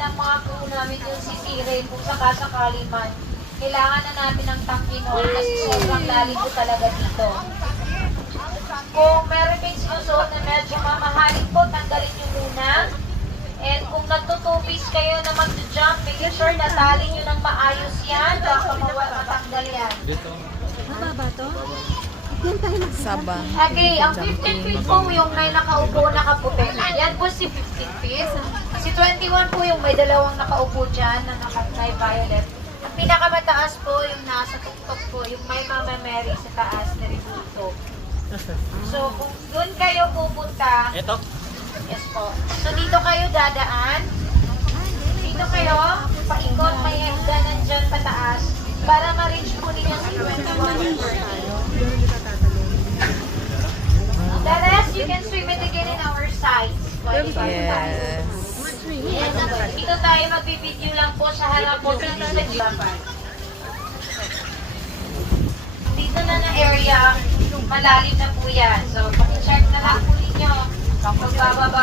ng mga crew namin yung sisirin kung sakasakali man. Kailangan na namin ng tangkinol kasi sobrang lalim ko talaga dito. Kung meron kayong sinusuot na medyo mamahalin po, tanggalin nyo muna. And kung nagtutupis kayo na mag-jump, make sure na tali nyo ng maayos yan. Baka matanggal yan. Mababa to? Yan tayo Saba. Okay, ang 15 feet po yung may nakaupo, nakaputi. Yan po si 15 feet. Si 21 po yung may dalawang nakaupo dyan na nakatay violet. Ang pinakamataas po yung nasa tuktok po, yung may Mama Mary sa taas na rebulto. So kung doon kayo pupunta, Ito? yes po. So dito kayo dadaan. Dito kayo, paikot, may hagdanan dyan pataas para ma-reach po ninyo si 21 The rest, you can swim it again in our sides. Yes. Yes. Dito tayo magbibideo lang po sa harap po. Dito sa Japan. Dito na na area, malalim na po yan. So, pag-check na lang po ninyo. Pagbababa